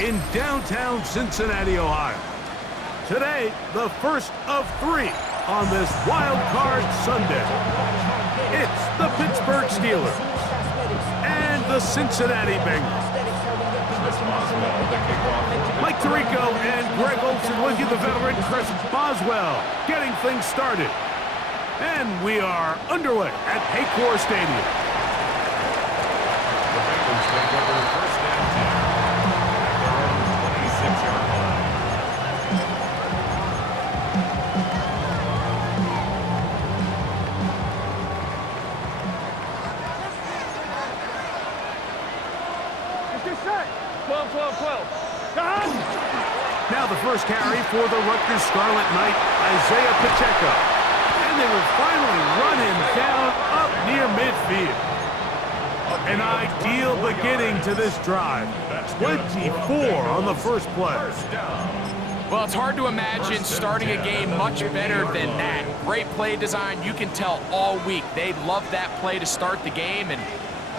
in downtown Cincinnati, Ohio. Today, the first of 3 on this Wild Card Sunday. It's the Pittsburgh Steelers and the Cincinnati Bengals. Mike Tirico and Greg Olsen with you, the veteran Chris Boswell, getting things started. And we are underway at Paycor Stadium. The Bengals take over first and 10 at their own 26-yard line. It's set. 12, 12, 12. Now the first carry for the Rutgers Scarlet Knight, Isaiah Pacheco. And they will finally run him down up near midfield. An ideal beginning to this drive. 24 on the first play. Well, it's hard to imagine starting a game much better than that. Great play design. You can tell all week they love that play to start the game, and,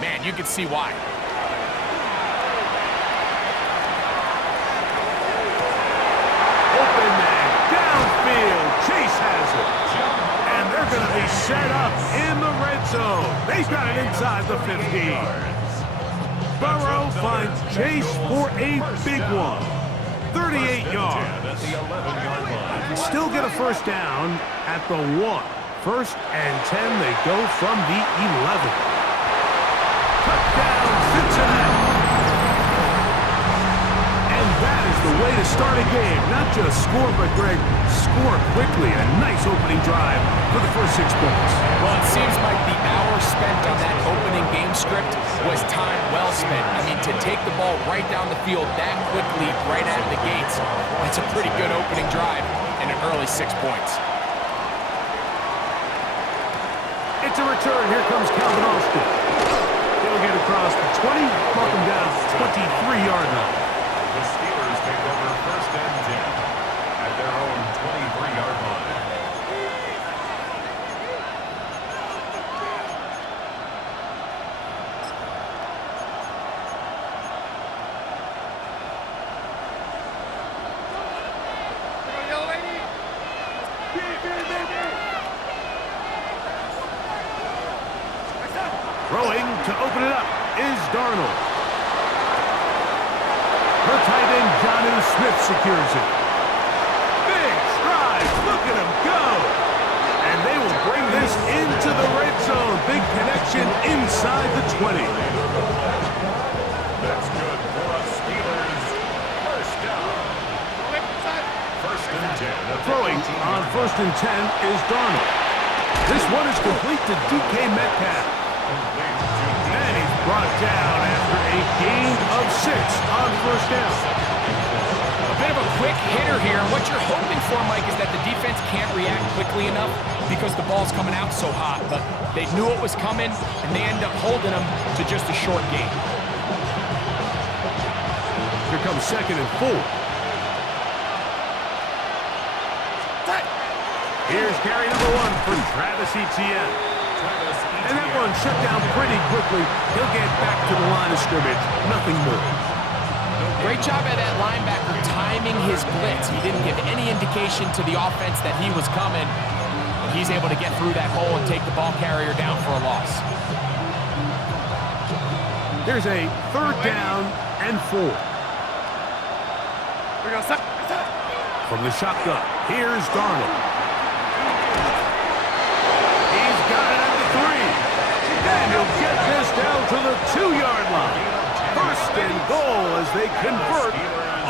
man, you can see why. Open man, downfield. Chase has it. And they're going to be set up in the red zone. They've got it inside the 15. Burrow finds Chase for a big one. 38 yards. At the 11-yard line. Still get a first down at the 1. First and 10, they go from the 11. Touchdown, Cincinnati. And that is the way to start a game. Not just score, but, Greg, score quickly. A nice opening drive for the first 6 points. Well, it seems like the hour spent on that opening game script was time well spent. I mean, to take the ball right down the field that quickly, right out of the gates, that's a pretty good opening drive and an early 6 points. It's a return. Here comes Calvin Austin. He'll get across the 20, mark him down 23-yard line. The Steelers take over first and 10 at their own 23-yard line. Throwing to open it up is Darnold. Her tight end, Jonnu Smith, secures it. Big strides. Look at him go. And they will bring this into the red zone. Big connection inside the 20. That's good for us Steelers. First down. First and 10. Throwing on first and 10 is Darnold. This one is complete to DK Metcalf. And he's brought down after a gain of 6 on first down. A bit of a quick hitter here. What you're hoping for, Mike, is that the defense can't react quickly enough because the ball's coming out so hot. But they knew it was coming, and they end up holding them to just a short gain. Here comes second and 4. Here's carry number 1 for Travis Etienne. And that one shut down pretty quickly. He'll get back to the line of scrimmage. Nothing more. Great job by that linebacker timing his blitz. He didn't give any indication to the offense that he was coming. And he's able to get through that hole and take the ball carrier down for a loss. Here's a third down and 4. From the shotgun, here's Darnold. And he'll get this down to the 2-yard line. First and goal as they convert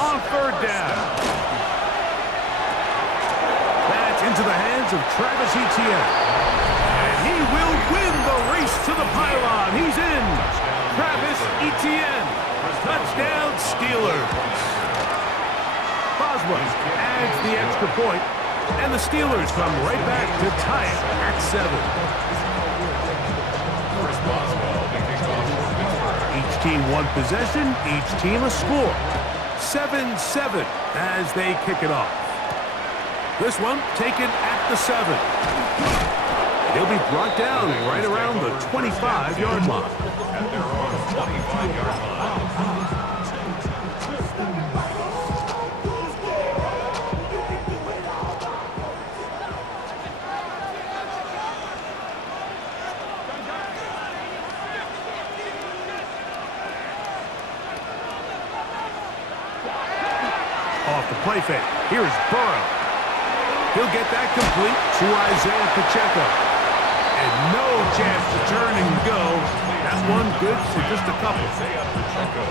on third down. That's into the hands of Travis Etienne. And he will win the race to the pylon. He's in. Travis Etienne. Touchdown Steelers. Boswell adds the extra point, and the Steelers come right back to tie it at 7. Each team one possession, each team a score. 7-7 as they kick it off. This one taken at the 7. He'll be brought down right around the 25-yard line. At their own 25-yard line. Off the play fake. Here's Burrow. He'll get that complete to Isaiah Pacheco. And no chance to turn and go. That one good for just a couple. Isaiah Pacheco.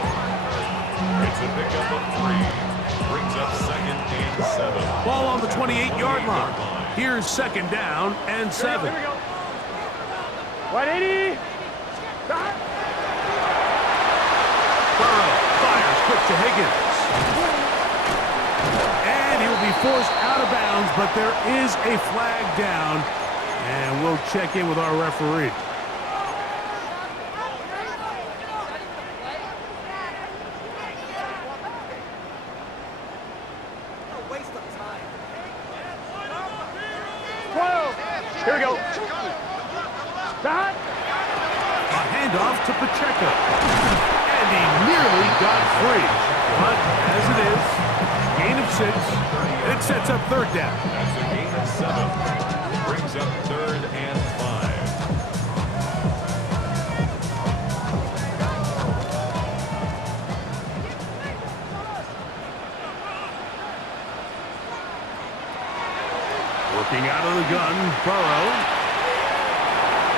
It's a pickup of 3. Brings up 2nd and 7. Ball on the 28-yard line. Here's 2nd down and 7. 180. Burrow fires quick to Higgins. And he will be forced out of bounds, but there is a flag down. And we'll check in with our referee. Here we go. That. A handoff to Pacheco. And he nearly got free. But as it is, gain of 6. It sets up 3rd down. That's a gain of 7. Brings up 3rd and 5. Working out of the gun, Burrow.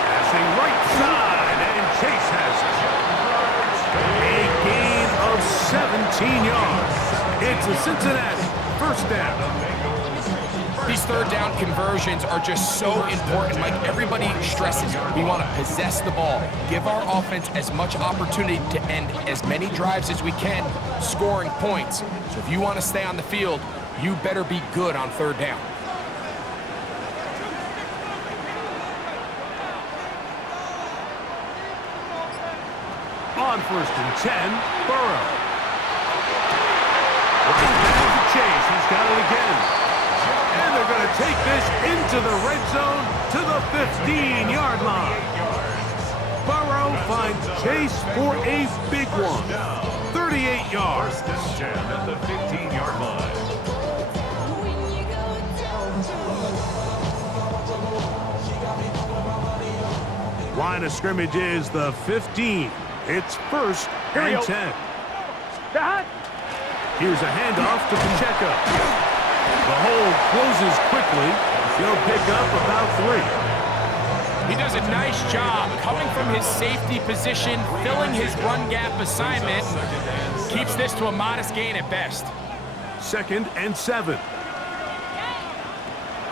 Passing right side, and Chase has it. A gain of 17 yards. It's a Cincinnati 1st down. These 3rd down conversions are just so important. Like everybody stresses, we want to possess the ball, give our offense as much opportunity to end as many drives as we can, scoring points. So if you want to stay on the field, you better be good on 3rd down. On 1st and 10, Burrow. Looking back to Chase, he's got it again. And they're going to take this into the red zone to the 15-yard line. Burrow finds Chase for a big one. 38 yards. 1st and 10 at the 15-yard line. Line of scrimmage is the 15. It's 1st and 10. That. Here's a handoff to Pacheco. The hole closes quickly. He'll pick up about 3. He does a nice job coming from his safety position, filling his run gap assignment. Keeps this to a modest gain at best. 2nd and 7.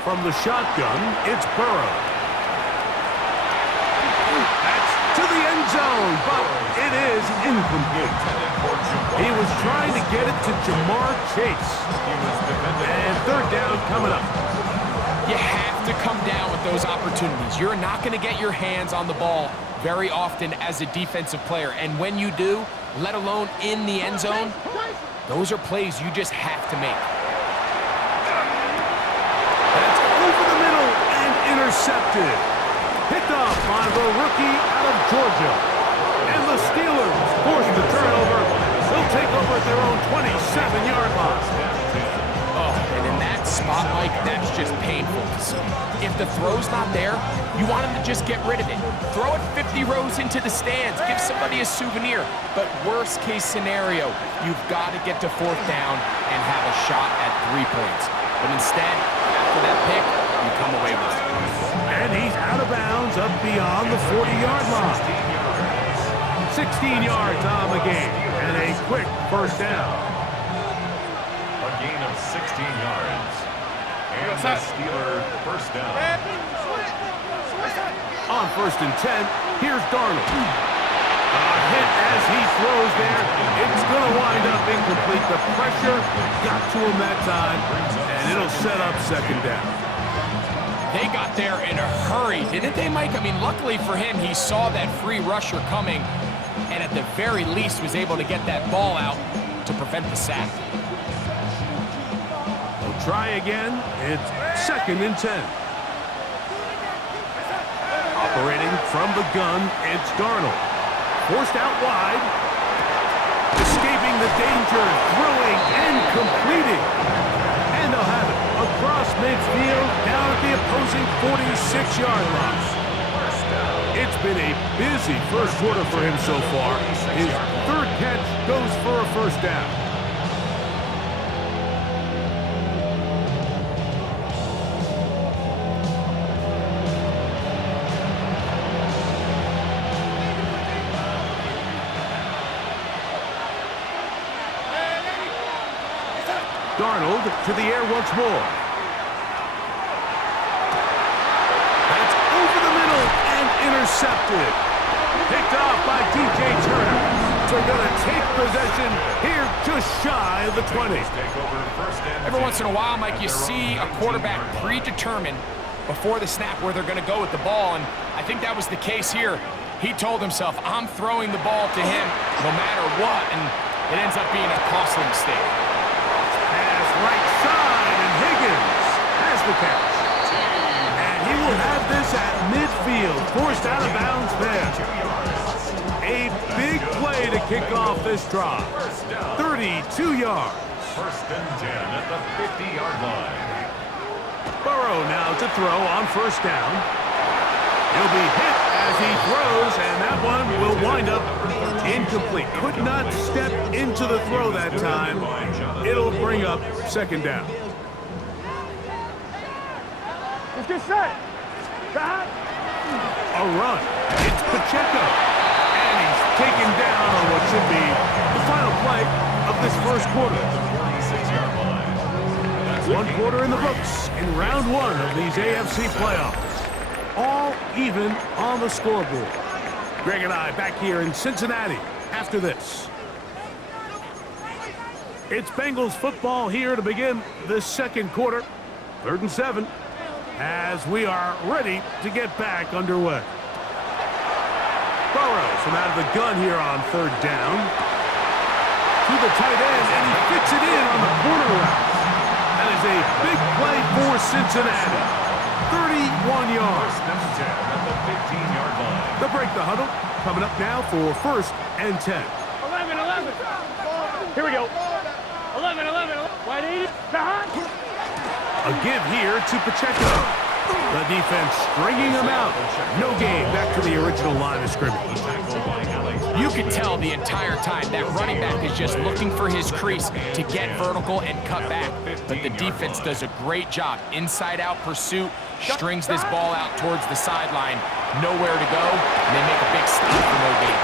From the shotgun, it's Burrow. That's to the end zone, but it is incomplete. He was trying to get it to Jamar Chase. And 3rd down coming up. You have to come down with those opportunities. You're not going to get your hands on the ball very often as a defensive player. And when you do, let alone in the end zone, those are plays you just have to make. That's over the middle and intercepted. Picked off by the rookie out of Georgia. And the Steelers force the turnover. They'll take over at their own 27-yard line. Oh, and in that spot, Mike, that's just painful to see. If the throw's not there, you want him to just get rid of it. Throw it 50 rows into the stands. Give somebody a souvenir. But worst case scenario, you've got to get to 4th down and have a shot at 3 points. But instead, after that pick, you come away with it. And he's out of bounds up beyond the 40-yard line. 16 yards on the game. And a quick 1st down. A gain of 16 yards. And the Steeler 1st down. On 1st and 10, here's Darnold. A hit as he throws there. It's going to wind up incomplete. The pressure got to him that time, and it'll set up 2nd down. They got there in a hurry, didn't they, Mike? I mean, luckily for him, he saw that free rusher coming, and at the very least was able to get that ball out to prevent the sack. They'll try again. It's 2nd and 10. Operating from the gun, it's Darnold. Forced out wide. Escaping the danger, throwing and completing. And they'll have it across midfield, down at the opposing 46-yard line. It's been a busy first quarter for him so far. His 3rd catch goes for a 1st down. Darnold to the air once more. That's over the middle and intercepted. Picked off by DJ Turner. They're going to take possession here just shy of the 20. Every once in a while, Mike, you see a quarterback predetermined before the snap where they're going to go with the ball, and I think that was the case here. He told himself, I'm throwing the ball to him no matter what, and it ends up being a costly mistake. Pass right side, and Higgins has the catch. And he will have this at midfield, forced out of bounds there. A big play to kick off this drive. 32 yards. First and 10 at the 50-yard line. Burrow now to throw on first down. He'll be hit as he throws, and that one will wind up incomplete. Could not step into the throw that time. It'll bring up second down. Let's get set. A run. It's Pacheco. And he's taken down on what should be the final play of this first quarter. 46-yard line. One quarter in the books in round one of these AFC playoffs. All even on the scoreboard. Greg and I back here in Cincinnati after this. It's Bengals football here to begin this second quarter. 3rd and 7 as we are ready to get back underway. Burrow from out of the gun here on 3rd down. To the tight end, and he fits it in on the corner route. That is a big play for Cincinnati. 31 yards. First and 10 at the 15-yard line. They'll break the huddle. Coming up now for 1st and 10. 11, 11. Here we go. 11, 11. 180. A give here to Pacheco. The defense stringing him out. No gain. Back to the original line of scrimmage. You can tell the entire time that running back is just looking for his crease to get vertical and cut back. But the defense does a great job. Inside-out pursuit, strings this ball out towards the sideline. Nowhere to go, and they make a big stop for no gain.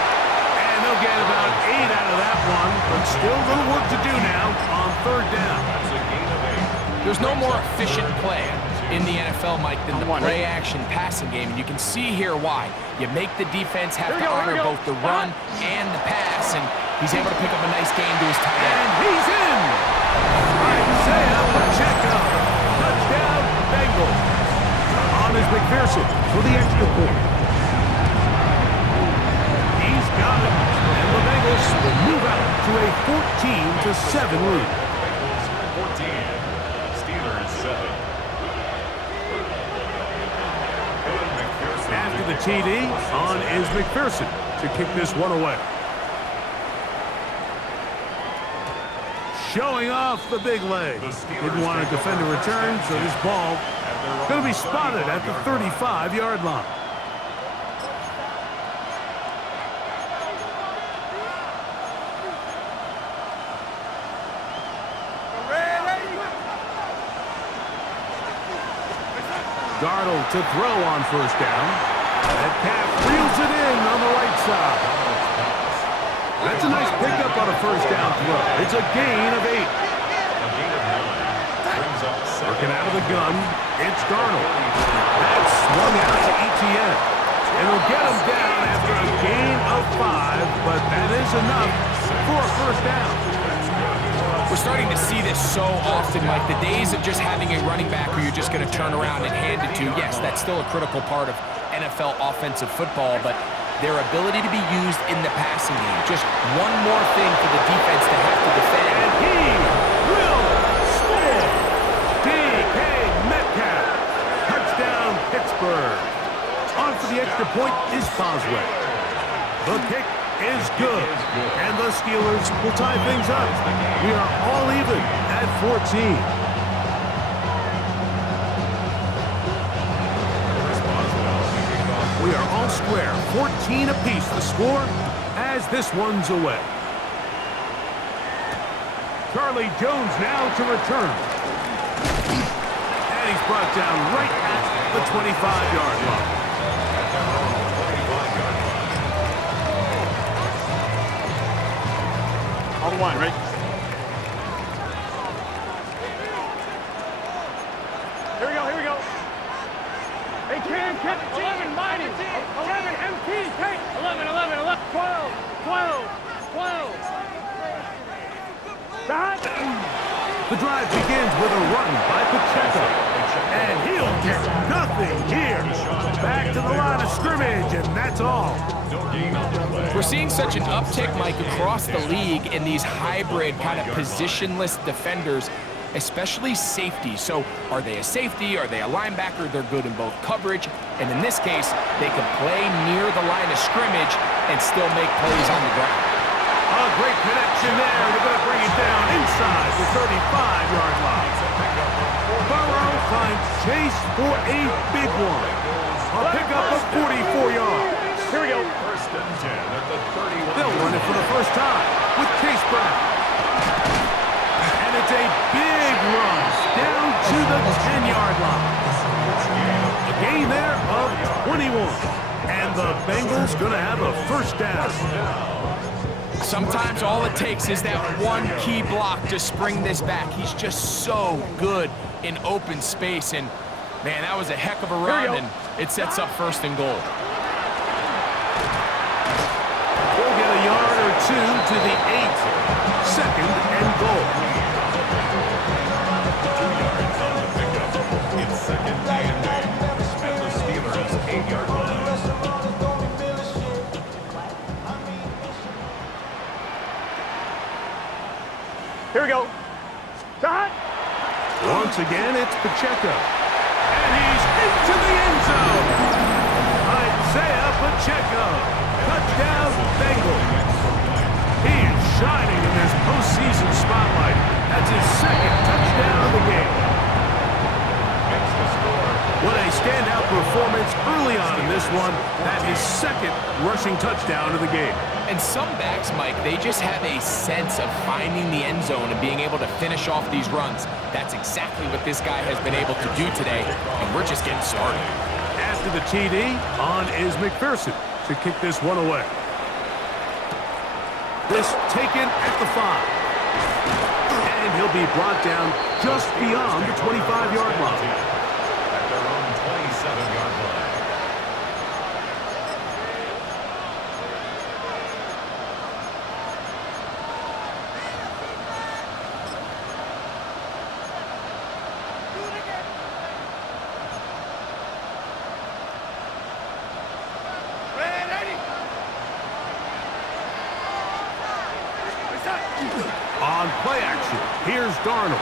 And they'll get about 8 out of that one, but still a little work to do now on 3rd down. There's no more efficient play in the NFL, Mike, than the play-action passing game, and you can see here why. You make the defense have to honor both the run and the pass, and he's able to pick up a nice gain to his tight end. And he's in! Isaiah Pacheco. Touchdown, Bengals. On is McPherson for the extra point. He's got it, and the Bengals will move out to a 14-7 lead. 14. Steelers 7. After the TD, on is McPherson to kick this one away. Showing off the big leg. Didn't want to defend a return, so this ball going to be spotted at the 35-yard line. Darnold to throw on first down. That calf reels it in on the right side. That's a nice pickup on a first down throw. It's a gain of 8. Working out of the gun, it's Darnold. That's swung out to ETN. And will get him down after a gain of 5, but that is enough for a first down. We're starting to see this so often, Mike. The days of just having a running back who you're just going to turn around and hand it to, yes, that's still a critical part of NFL offensive football, but their ability to be used in the passing game. Just one more thing for the defense to have to defend. And he will score. DK Metcalf. Touchdown, Pittsburgh. On for the extra point is Boswell. The kick is good. And the Steelers will tie things up. We are all even at 14. We are all square, 14 apiece the score as this one's away. Charlie Jones now to return. And he's brought down right at the 25-yard line. All the line, right? kick. 11 mighty. 11 MT take. 11, 11, 11. 12, 12, 12. That. The drive begins with a run by Pacheco. And he'll get nothing here. Back to the line of scrimmage, and that's all. We're seeing such an uptick, Mike, across the league in these hybrid kind of positionless defenders, especially safety. So are they a safety? Are they a linebacker? They're good in both coverage. And in this case, they can play near the line of scrimmage and still make plays on the ground. A great connection there. They're going to bring it down inside the 35-yard line. Burrow finds Chase for a big one. A pickup of 44 yards. Here we go. First and 10 at the 31. They'll run it for the first time with Chase Brown. And it's a big run down to the 10-yard line. A gain there of 21. And the Bengals going to have a first down. Sometimes all it takes is that one key block to spring this back. He's just so good in open space. And, man, that was a heck of a run, and it sets up first and goal. We'll get a yard or two to the 8. Second and goal. 2 yards on the pickup. It's second and 8 at the Steelers' 8-yard line. Here we go. Shot. Once again, it's Pacheco. And he's into the end zone. Isaiah Pacheco. Touchdown, Bengals. He is shining in this postseason spotlight. That's his second touchdown of the game. What a standout performance early on in this one. That is second rushing touchdown of the game. And some backs, Mike, they just have a sense of finding the end zone and being able to finish off these runs. That's exactly what this guy has been able to do today, and we're just getting started. After the TD, on is McPherson to kick this one away. This taken at the 5. And he'll be brought down just beyond the 25-yard line. At their own 27-yard line. On play action, here's Darnold.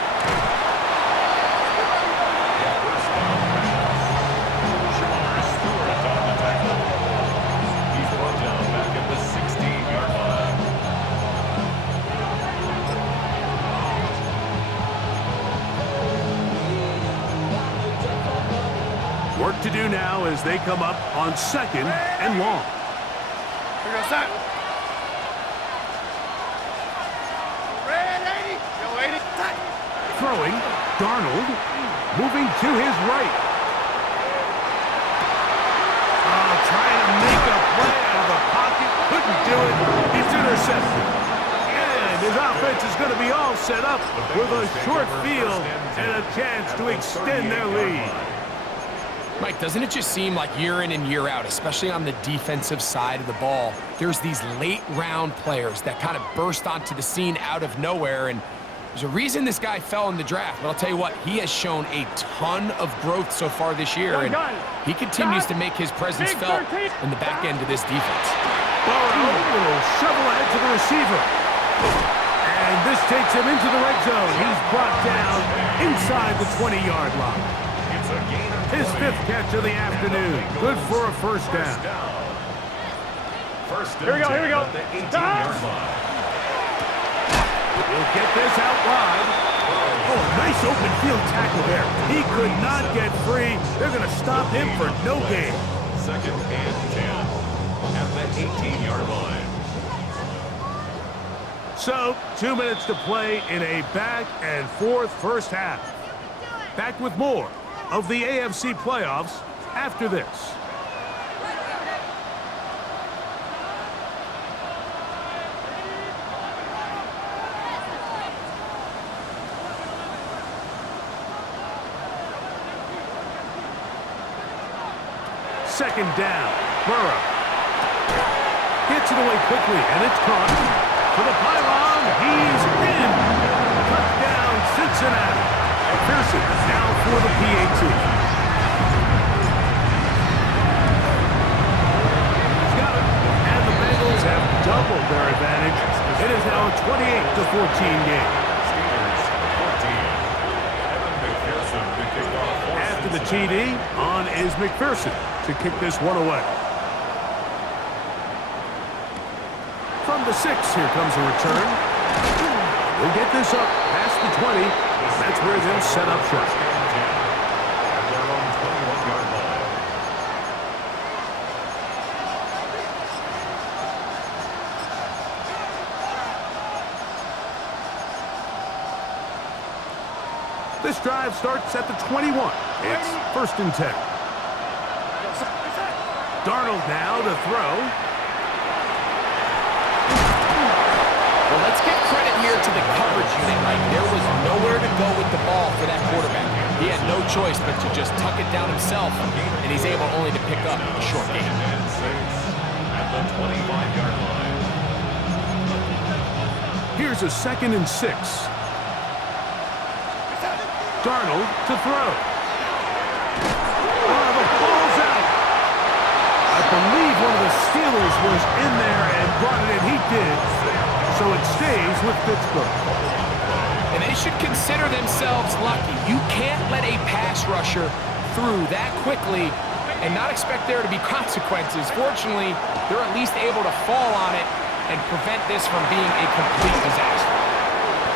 He's brought down back at the 16-yard line. Work to do now as they come up on second and long. Here goes that. Throwing, Darnold, moving to his right. Trying to make a play out of the pocket, couldn't do it. It's intercepted. And his offense is going to be all set up with a short field and a chance to extend their lead. Mike, doesn't it just seem like year in and year out, especially on the defensive side of the ball, there's these late-round players that kind of burst onto the scene out of nowhere, and there's a reason this guy fell in the draft, but I'll tell you what, he has shown a ton of growth so far this year, and he continues to make his presence felt in the back end of this defense. Burrow will shovel ahead to the receiver. And this takes him into the red zone. He's brought down inside the 20-yard line. It's a gain of His 5th catch of the afternoon. Good for a first down. First and Here we go, 10 here we go. at the 18-yard line. He'll get this out wide. Oh, nice open field tackle there. He could not get free. They're going to stop him for no gain. Second and 10 at the 18-yard line. So, 2 minutes to play in a back-and-forth first half. Back with more of the AFC playoffs after this. second down. Burrow gets it away quickly, and it's caught. To the pylon, he's in. Touchdown, Cincinnati. Pearson now for the PAT. He's got it. And the Bengals have doubled their advantage. It is now a 28-14 game. After the TD, on is McPherson to kick this one away. From the 6, here comes a return. They'll get this up past the 20. That's where they'll set up shop. This drive starts at the 21. It's 1st and 10. Darnold now to throw. Well, let's give credit here to the coverage unit, Mike. There was nowhere to go with the ball for that quarterback. He had no choice but to just tuck it down himself, and he's able only to pick up a short gain. At the 25-yard line. Here's a 2nd and 6. Darnold to throw. Oh, the ball's out. I believe one of the Steelers was in there and brought it in. He did. So it stays with Pittsburgh. And they should consider themselves lucky. You can't let a pass rusher through that quickly and not expect there to be consequences. Fortunately, they're at least able to fall on it and prevent this from being a complete disaster.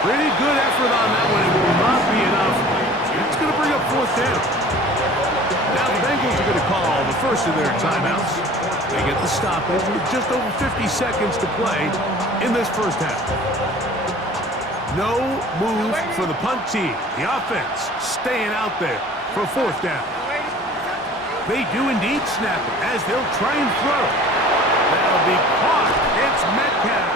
Pretty good effort on that one. It will not be enough. It's going to bring up 4th down. Now the Bengals are going to call the first of their timeouts. They get the stoppage with just over 50 seconds to play in this first half. No move for the punt team. The offense staying out there for 4th down. They do indeed snap it as they'll try and throw. That'll be caught. It's Metcalf.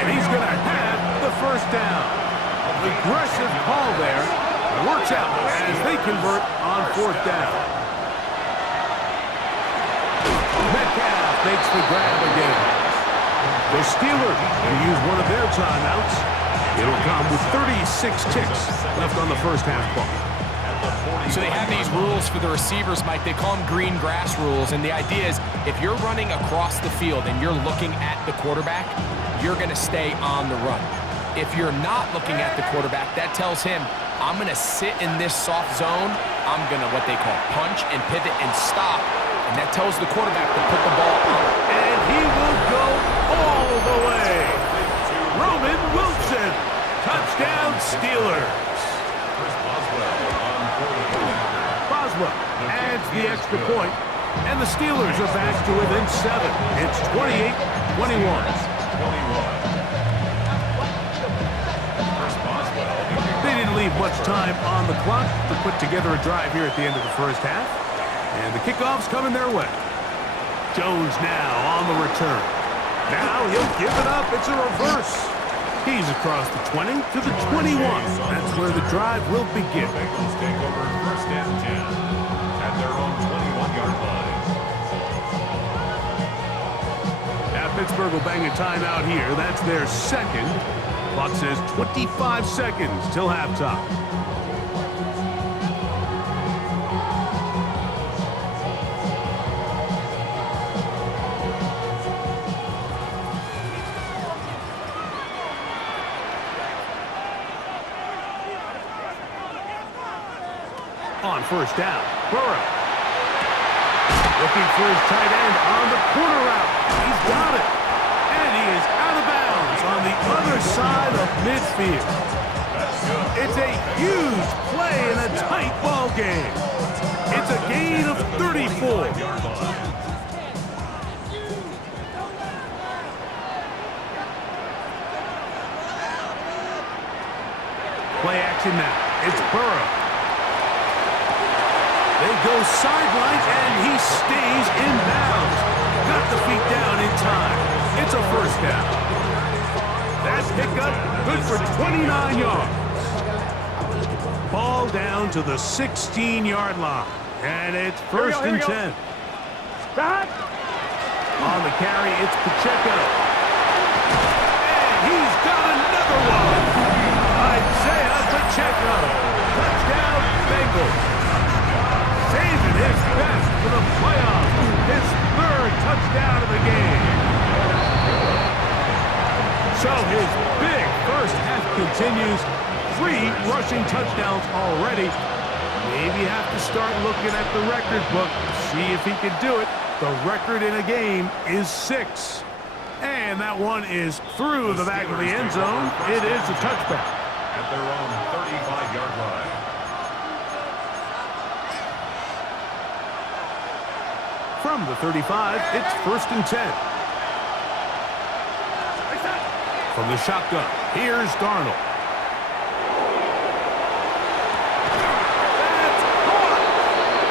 And he's going to have the 1st down. Aggressive call there. Works out as they convert on 4th down. Metcalf makes the grab again. The Steelers will use one of their timeouts. It'll come with 36 ticks left on the first half clock. So they have these rules for the receivers, Mike. They call them green grass rules. And the idea is if you're running across the field and you're looking at the quarterback, you're going to stay on the run. If you're not looking at the quarterback, that tells him, I'm going to sit in this soft zone. I'm going to what they call punch and pivot and stop. And that tells the quarterback to put the ball on. And he will go all the way. Roman Wilson. Touchdown Steelers. Boswell adds the extra point, and the Steelers are back to within 7. It's 28-21. They didn't leave much time on the clock to put together a drive here at the end of the first half. And the kickoff's coming their way. Jones now on the return. Now he'll give it up. It's a reverse. He's across the 20 to the 21. That's where the drive will begin. Bengals take over 1st and 10 at their own 21-yard line. Now Pittsburgh will bang a timeout here. That's their 2nd. Clock says 25 seconds till halftime. On 1st down, Burrow. Looking for his tight end on the corner route. He's got it. And he is out of bounds on the other side of midfield. It's a huge play in a tight ball game. It's a gain of 34. Play action now. It's Burrow. They go sideline, and he stays in bounds. Got the feet down in time. It's a 1st down. That pickup, good for 29 yards. Ball down to the 16-yard line. And it's 1st and 10. Cut. On the carry, it's Pacheco. And he's got another one. Isaiah Pacheco. Touchdown, Bengals. Saving his best for the playoffs. His third touchdown of the game. So his big first half continues. 3 rushing touchdowns already. Maybe have to start looking at the record book, see if he can do it. The record in a game is 6. And that one is through the back of the end zone. It is a touchback. At their own 35-yard line. From the 35, it's 1st and 10. From the shotgun, here's Darnold. That's caught!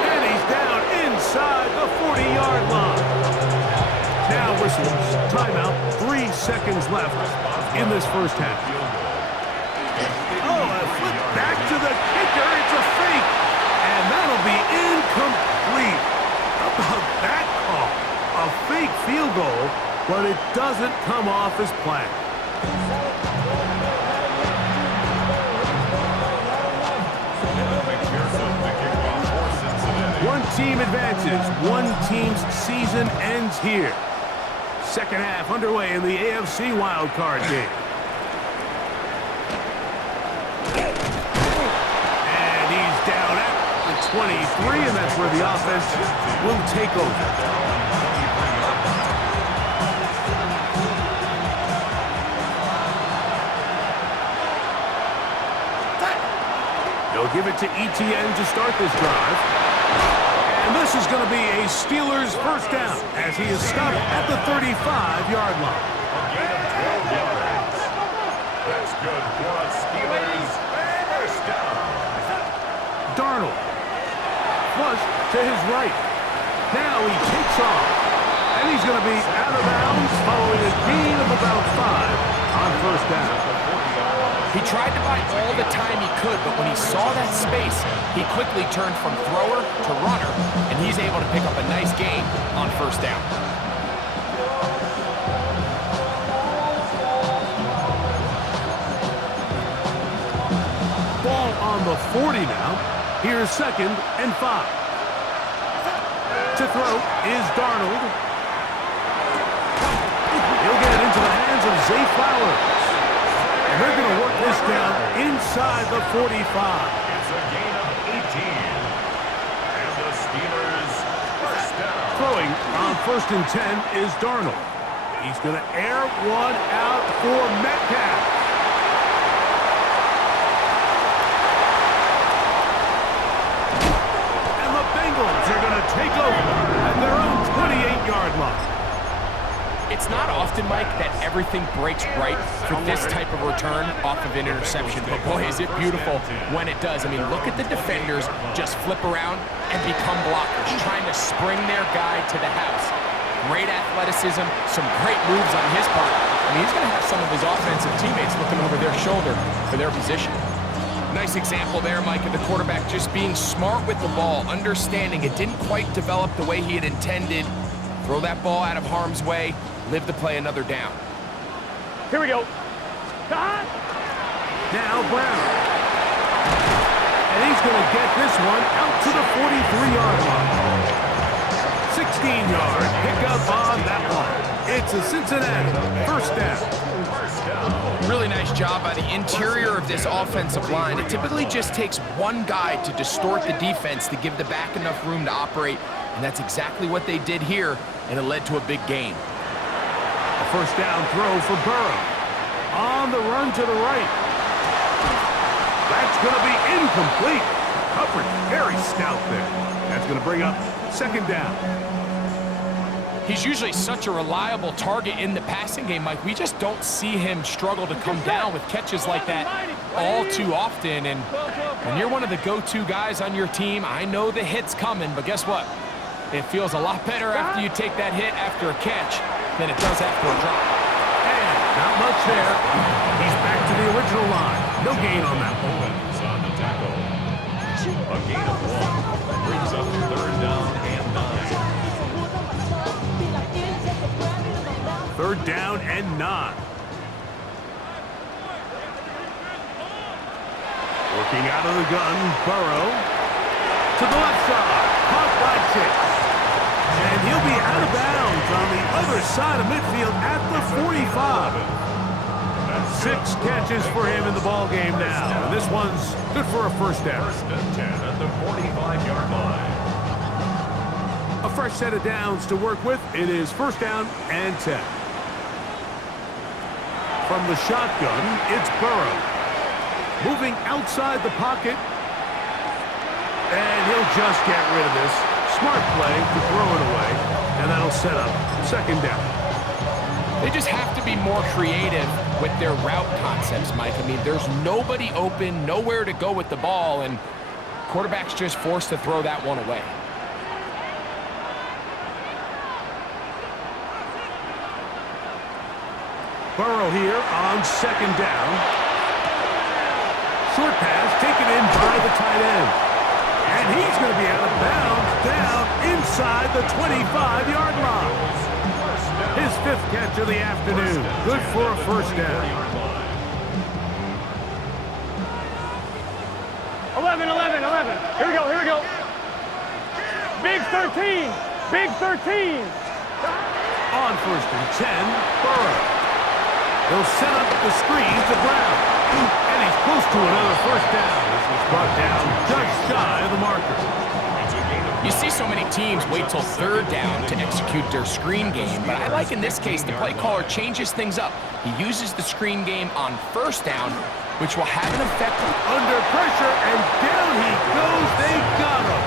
And he's down inside the 40-yard line. Now whistles. Timeout. 3 seconds left in this first half. Oh, a flip back to the kicker. It's a fake. And that'll be incomplete. How about that call? A fake field goal, but it doesn't come off as planned. One team advances. One team's season ends here. Second half underway in the AFC wildcard game. And he's down at the 23, and that's where the offense will take over. They'll give it to ETN to start this drive. And this is going to be a Steelers first down as he is stopped at the 35-yard line. That's good for a Steelers first down. Darnold. Flush to his right. Now he takes off. And he's going to be out of bounds following a gain of about 5 on first down. He tried to buy all the time he could, but when he saw that space, he quickly turned from thrower to runner, and he's able to pick up a nice gain on first down. Ball on the 40 now. Here's 2nd and 5. To throw is Darnold. He'll get it into the hands of Zay Flowers. And they're going to work this down inside the 45. It's a gain of 18. And the Steelers first down. Throwing on 1st and 10 is Darnold. He's going to air one out for Metcalf. And the Bengals are going to take over at their own 28-yard line. It's not often, Mike, that everything breaks right for this type of return off of an interception. But boy, is it beautiful when it does. I mean, look at the defenders just flip around and become blockers, trying to spring their guy to the house. Great athleticism, some great moves on his part. I mean, he's going to have some of his offensive teammates looking over their shoulder for their position. Nice example there, Mike, of the quarterback just being smart with the ball, understanding it didn't quite develop the way he had intended. Throw that ball out of harm's way. Live to play another down. Here we go. Cut. Now Brown. And he's going to get this one out to the 43-yard line. 16-yard pickup on that one. It's a Cincinnati first down. Really nice job by the interior of this offensive line. It typically just takes one guy to distort the defense to give the back enough room to operate, and that's exactly what they did here, and it led to a big gain. A first down throw for Burrow. On the run to the right. That's going to be incomplete. Coverage very stout there. That's going to bring up 2nd down. He's usually such a reliable target in the passing game, Mike. We just don't see him struggle to come down with catches like that all too often. And when you're one of the go-to guys on your team, I know the hit's coming, but guess what? It feels a lot better after you take that hit after a catch than it does after a drop. And not much there. He's back to the original line. No gain on that one. Owens on the tackle. A gain of 1 brings up 3rd down and 9. 3rd down and 9. Working out of the gun, Burrow. To the left side, caught by Chase. And he'll be out of bounds on the other side of midfield at the 45. 6 catches for him in the ball game now. And this one's good for a 1st down. 1st and 10 at the 45-yard line. A fresh set of downs to work with. It is 1st down and 10. From the shotgun, it's Burrow. Moving outside the pocket. And he'll just get rid of this. Smart play to throw it away. And that'll set up 2nd down. They just have to be more creative with their route concepts, Mike. I mean, there's nobody open, nowhere to go with the ball, and quarterback's just forced to throw that one away. Burrow here on 2nd down. Short pass taken in by the tight end. And he's going to be out of bounds down inside the 25-yard line. His 5th catch of the afternoon. Good for a 1st down. 11. Here we go. Big 13. Big 13. On 1st and 10, Burrow. He'll set up the screen to Brown. And he's close to another 1st down. This was brought down just shy of the marker. You see so many teams wait till 3rd down to execute their screen game, but I like in this case the play caller changes things up. He uses the screen game on 1st down, which will have an effect. Under pressure, and down he goes. They got him.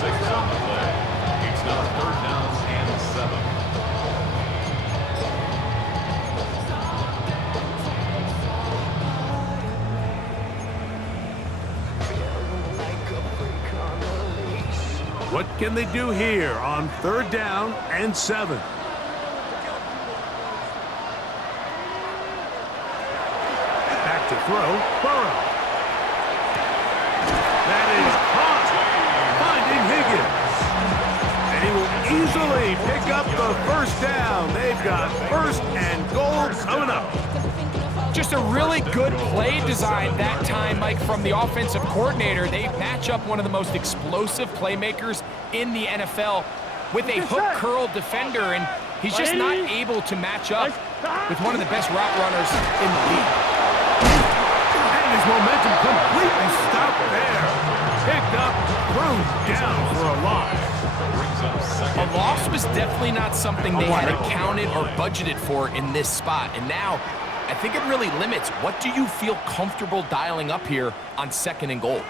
6 on the play. It's now 3rd down and 7. What can they do here on 3rd down and 7? Back to throw, Burrow. That is caught, finding Higgins. And he will easily pick up the 1st down. They've got 1st and goal coming up. Just a really good play design that time, Mike, from the offensive coordinator. They match up one of the most explosive playmakers in the NFL with a hook curl defender, and he's just not able to match up with one of the best route runners in the league. And his momentum completely stopped there. Picked up, thrown down for a loss. A loss was definitely not something they had accounted or budgeted for in this spot, and now I think it really limits what do you feel comfortable dialing up here on 2nd and goal.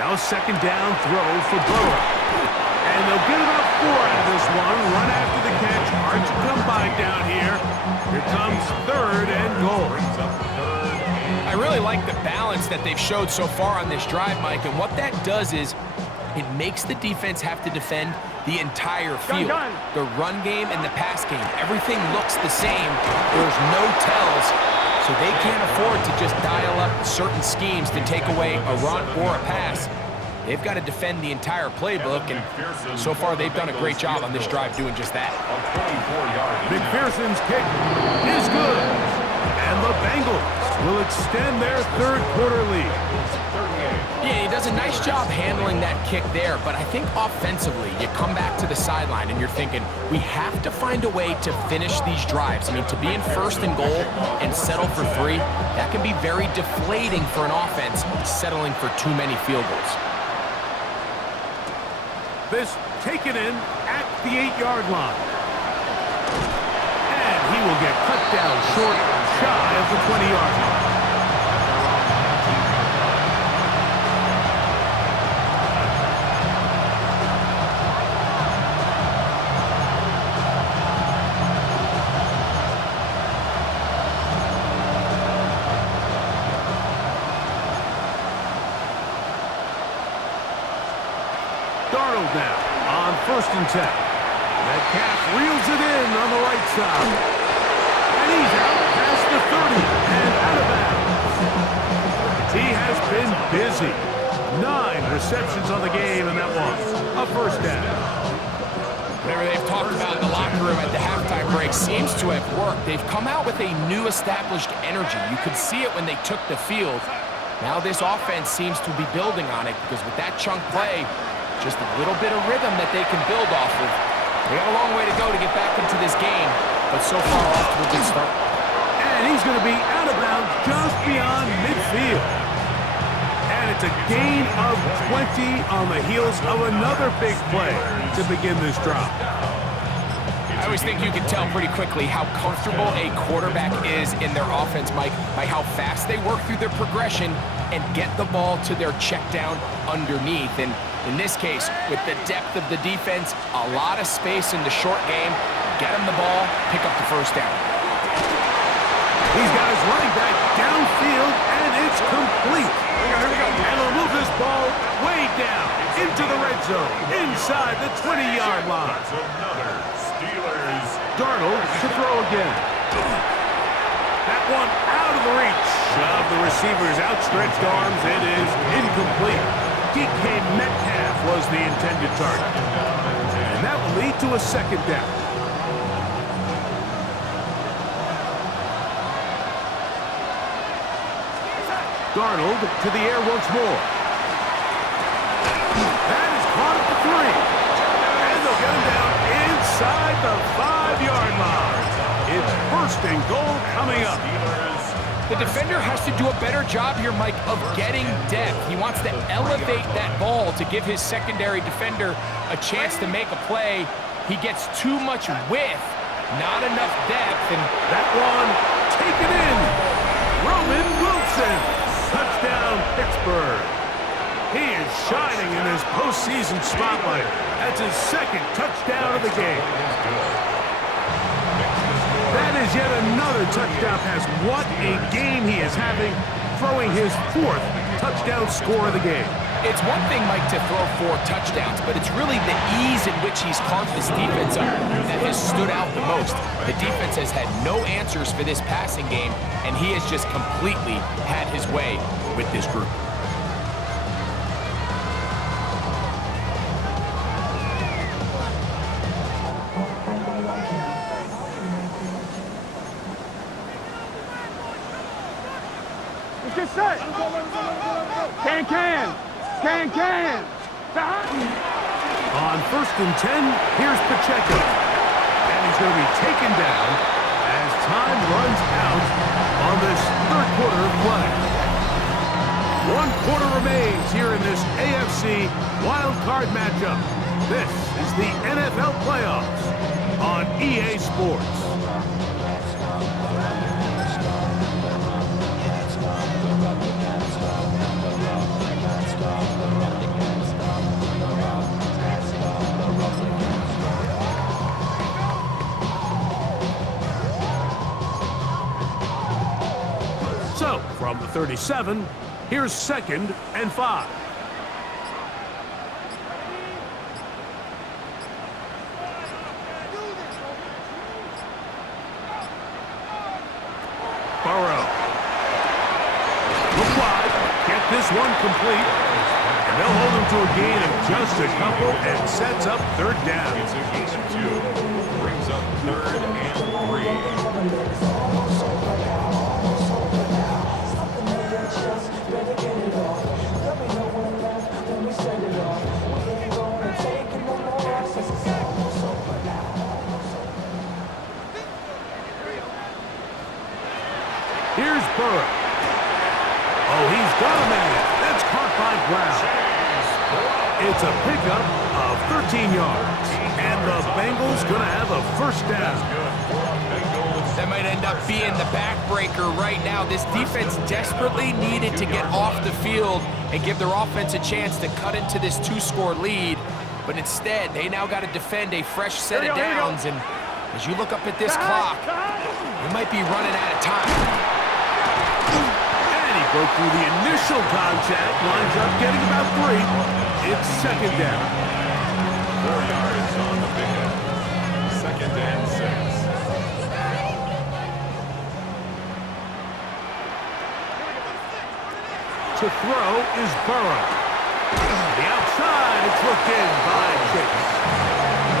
Now 2nd down throw for Burrow. And they'll get about 4 out of this one. Run after the catch. Hard to come by down here. Here comes 3rd and goal. I really like the balance that they've showed so far on this drive, Mike, and what that does is it makes the defense have to defend the entire field. The run game and the pass game, everything looks the same. There's no tells, so they can't afford to just dial up certain schemes to take away a run or a pass. They've got to defend the entire playbook, and so far they've done a great job on this drive doing just that. McPherson's kick is good, and the Bengals will extend their 3rd quarter lead. Yeah, he does a nice job handling that kick there, but I think offensively, you come back to the sideline and you're thinking, we have to find a way to finish these drives. I mean, to be in 1st and goal and settle for 3, that can be very deflating for an offense settling for too many field goals. This taken in at the 8-yard line. And he will get cut down short, shy of the 20-yard line. Darnold now on 1st and 10. Metcalf reels it in on the right side. And he's out past the 30 and out of bounds. He has been busy. 9 receptions on the game, and that was a 1st down. Whatever they've talked about in the locker room at the halftime break seems to have worked. They've come out with a new established energy. You could see it when they took the field. Now this offense seems to be building on it because with that chunk play, just a little bit of rhythm that they can build off of. They got a long way to go to get back into this game, but so far off to a good start. And he's going to be out of bounds just beyond midfield. And it's a gain of 20 on the heels of another big play to begin this drive. I always think you can tell pretty quickly how comfortable a quarterback is in their offense, Mike, by how fast they work through their progression and get the ball to their check down underneath. And in this case, with the depth of the defense, a lot of space in the short game, get them the ball, pick up the first down. He's got his running back downfield, and it's complete. And he'll move this ball way down into the red zone, inside the 20-yard line. Darnold to throw again. That one out of the reach of the receiver's outstretched arms. It is incomplete. DK Metcalf was the intended target. And that will lead to a second down. Darnold to the air once more. That is caught at the 3. And they'll get him down inside the 5-yard line. It's first and goal coming up. The defender has to do a better job here, Mike, of getting depth. He wants to elevate that ball to give his secondary defender a chance to make a play. He gets too much width, not enough depth, and that one taken in. Roman Wilson. Touchdown, Pittsburgh. He is shining in his postseason spotlight. That's his second touchdown of the game. That is yet another touchdown pass. What a game he is having, throwing his 4th touchdown score of the game. It's one thing, Mike, to throw 4 touchdowns, but it's really the ease in which he's carved this defense up that has stood out the most. The defense has had no answers for this passing game, and he has just completely had his way with this group. Let's get set. Can. On 1st and 10, here's Pacheco. And he's going to be taken down as time runs out on this 3rd quarter play. 1 quarter remains here in this AFC wild card matchup. This is the NFL playoffs on EA Sports. So, from the 37, here's 2nd and 5. Burrow. Look wide. Get this one complete. And they'll hold him to a gain of just a couple and sets up 3rd down. It's a gain of 2. Brings up 3rd and 3. Here's Burrow. Oh, he's got a man. That's caught by Brown. It's a pickup of 13 yards. And the Bengals going to have a 1st down. That might end up being the backbreaker right now. This defense desperately needed to get off the field and give their offense a chance to cut into this 2-score lead. But instead, they now got to defend a fresh set of downs. And as you look up at this clock, we might be running out of time. And he broke through the initial contact, winds up getting about 3. It's 2nd down. 4 yards on the pickup. 2nd and 6. To throw is Burrow. The outside, it's looked in by Chase.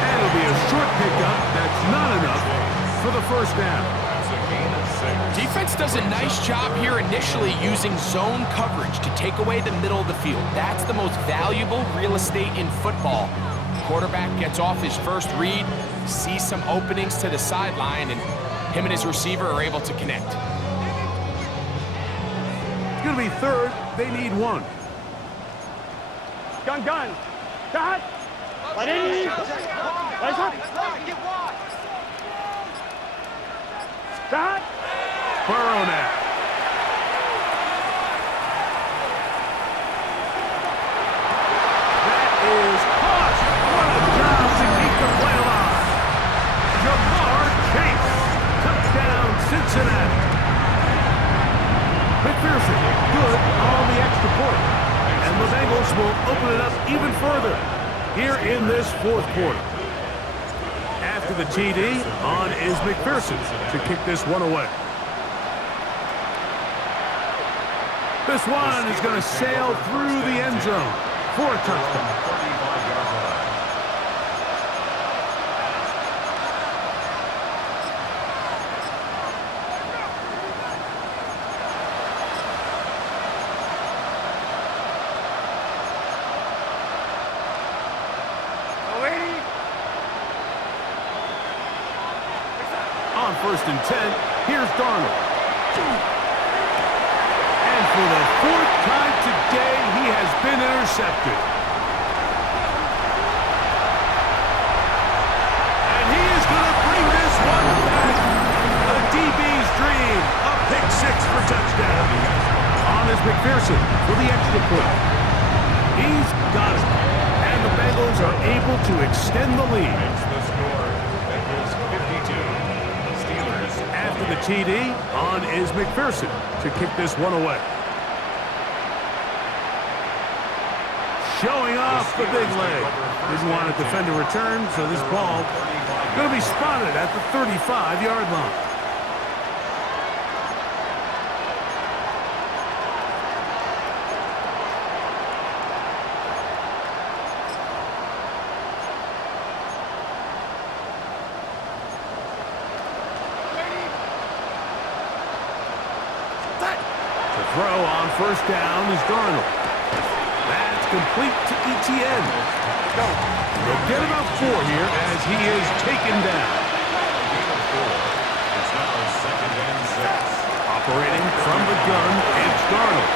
And it'll be a short pickup. That's not enough for the first down. That's a gain of 6. Defense does a nice job here initially using zone coverage to take away the middle of the field. That's the most valuable real estate in football. Quarterback gets off his first read, sees some openings to the sideline, and him and his receiver are able to connect. It's going to be third. They need one. Gun. Shot. Ready. Lights up. Shot. Burrow now. That is caught. What a job to keep the play alive. Jamar Chase. Touchdown, Cincinnati. McPherson, good on the extra point. And the Bengals will open it up even further here in this fourth quarter. After the TD, on is McPherson to kick this one away. This one is going to sail through the end zone for a touchdown. 35-yard line. On first and 10, here's Darnold. And for the fourth time today, he has been intercepted. And he is going to bring this one back. A DB's dream. A pick six for touchdown. On is McPherson for the extra point. He's got it. And the Bengals are able to extend the lead. It's the score. Bengals 52. Steelers. After the TD, on is McPherson to kick this one away. Showing off the big leg. Didn't want to defend a return, so this ball going to be spotted at the 35-yard line. To throw on first down is Darnold. That's complete to ETN. They'll get about 4 here as he is taken down. Gain of 4. It's now 2nd and 6. Operating from the gun, it's Darnold.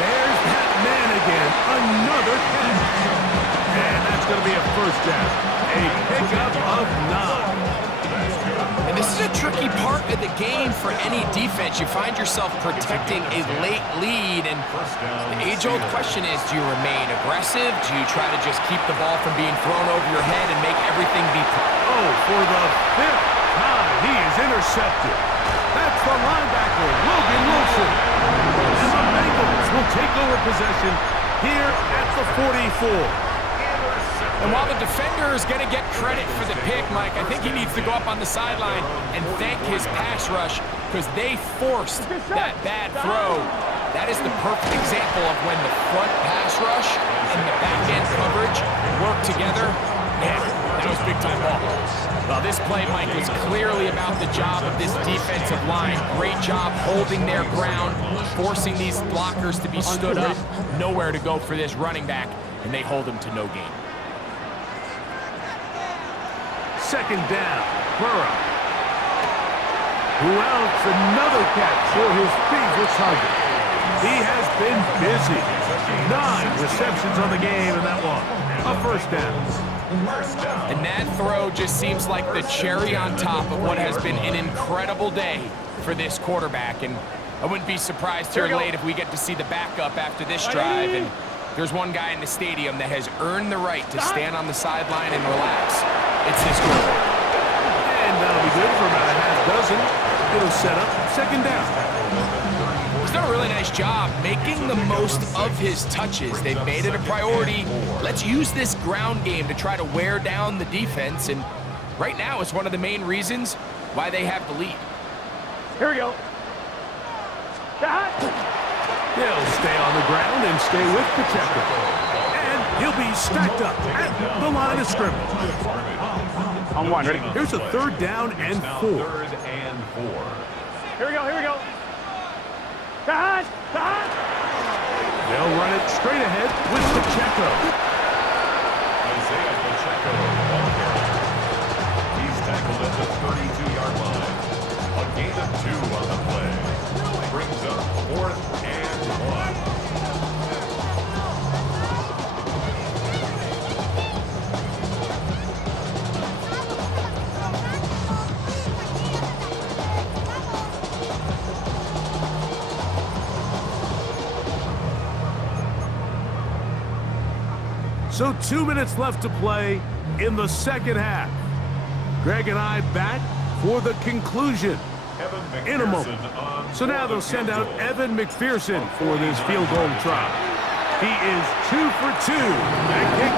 There's that man again. Another catch. And that's going to be a first down. A pickup of 9. And this is a tricky part of the game for any defense. You find yourself protecting a late lead, and the age-old question is, do you remain aggressive? Do you try to just keep the ball from being thrown over your head and make everything be... Oh, for the 5th time, he is intercepted. That's the linebacker, Logan Wilson. And the Bengals will take over possession here at the 44. And while the defender is going to get credit for the pick, Mike, I think he needs to go up on the sideline and thank his pass rush because they forced that bad throw. That is the perfect example of when the front pass rush and the back-end coverage work together. Man, that was big-time ball. Well, this play, Mike, was clearly about the job of this defensive line. Great job holding their ground, forcing these blockers to be stood up. Nowhere to go for this running back, and they hold him to no gain. Second down, Burrow. Who else? Another catch for his favorite target. He has been busy. 9 receptions on the game in that one. A first down. And that throw just seems like the cherry on top of what has been an incredible day for this quarterback. And I wouldn't be surprised here late if we get to see the backup after this drive. And there's one guy in the stadium that has earned the right to stand on the sideline and relax. It's this quarterback. And that'll be good for about a half dozen. It'll set up second down. He's done a really nice job making the most of his touches. They've made it a priority. Let's use this ground game to try to wear down the defense. And right now, it's one of the main reasons why they have the lead. Here we go. Shot. They'll stay on the ground and stay with Pacheco. And He'll be stacked up at the line of scrimmage. On one, ready? Here's a 3rd down and 4. 3rd and 4. Here we go, here we go. Behind, behind. They'll run it straight ahead with Pacheco. Isaiah Pacheco, ball carrier. He's tackled at the 32-yard line. A gain of 2 on the play. Brings up 4th and 1. So 2 minutes left to play in the second half. Greg and I back for the conclusion in a moment. So now they'll send out Evan McPherson for this field goal try. He is 2 for 2. That kick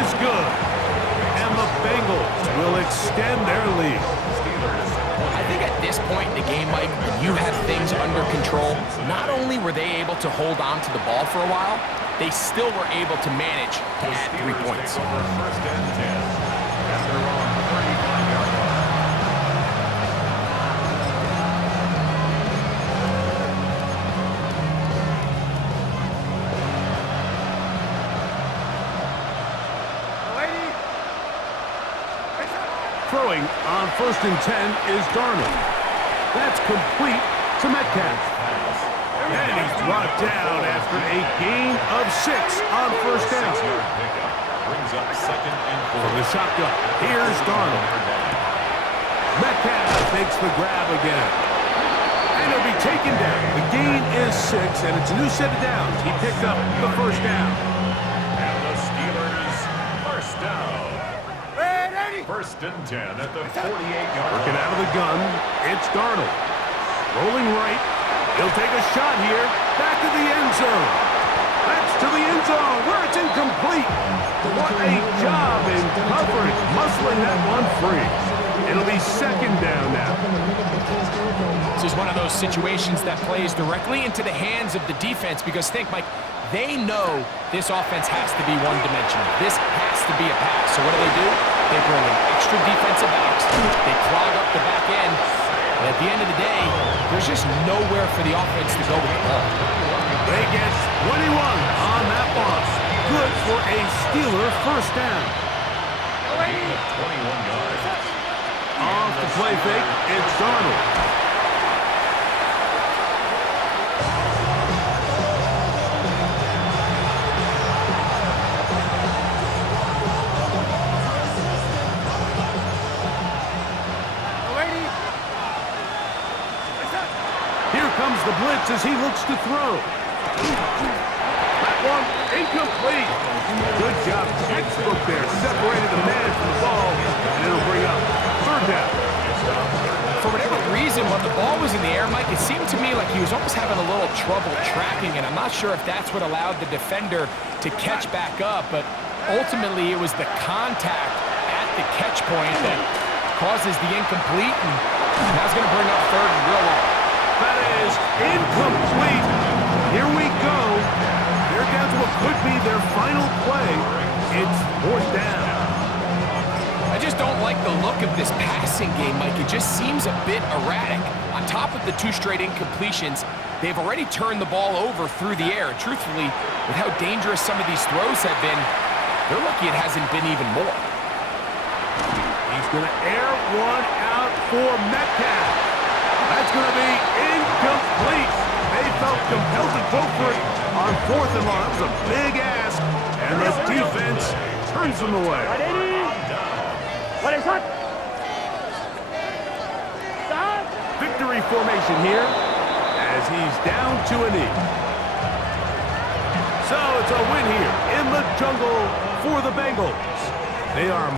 is good. And the Bengals will extend their lead. I think at this point in the game, Mike, when you have things under control, not only were they able to hold on to the ball for a while, they still were able to manage to add 3 points. Over 1st and 10 at their own 35-yard line. Throwing on 1st and 10 is Darnold. That's complete to Metcalf. And he's brought down after a gain of 6 on 1st down. 6-yard pickup brings up 2nd and 4. From the shotgun, here's Darnold. Metcalf makes the grab again. And he'll be taken down. The gain is 6, and it's a new set of downs. He picked up the 1st down. And the Steelers, 1st down. 1st and 10 at the 48-yard line. Working out of the gun, it's Darnold. Rolling right. He'll take a shot here. Back to the end zone. That's to the end zone where it's incomplete. What a job in coverage, muscling that one free. It'll be 2nd down now. This is one of those situations that plays directly into the hands of the defense because think, Mike, they know this offense has to be one-dimensional. This has to be a pass. So what do? They bring in extra defensive backs. They clog up the back end. And at the end of the day, there's just nowhere for the offense to go with the ball. They get 21 on that loss. Good for a Steeler 1st down. 21 yards. Off the play fake, it's Darnold. Here comes the blitz as he looks to throw. That one incomplete. Good job. Textbook there. Separated the man from the ball. And it'll bring up 3rd down. For whatever reason, when the ball was in the air, Mike, it seemed to me like he was almost having a little trouble tracking it. I'm not sure if that's what allowed the defender to catch back up, but ultimately it was the contact at the catch point that causes the incomplete, and that's going to bring up 3rd and real long. That is incomplete. Here we go. They're down to what could be their final play. It's 4th down. I just don't like the look of this passing game, Mike. It just seems a bit erratic. On top of the 2 straight incompletions, they've already turned the ball over through the air. Truthfully, with how dangerous some of these throws have been, they're lucky it hasn't been even more. He's going to air one out for Metcalf. That's going to be incomplete. They felt compelled to go for it on 4th and long. That was a big ask, and the defense turns them away. Victory formation here as he's down to a knee. So it's a win here in the jungle for the Bengals. They are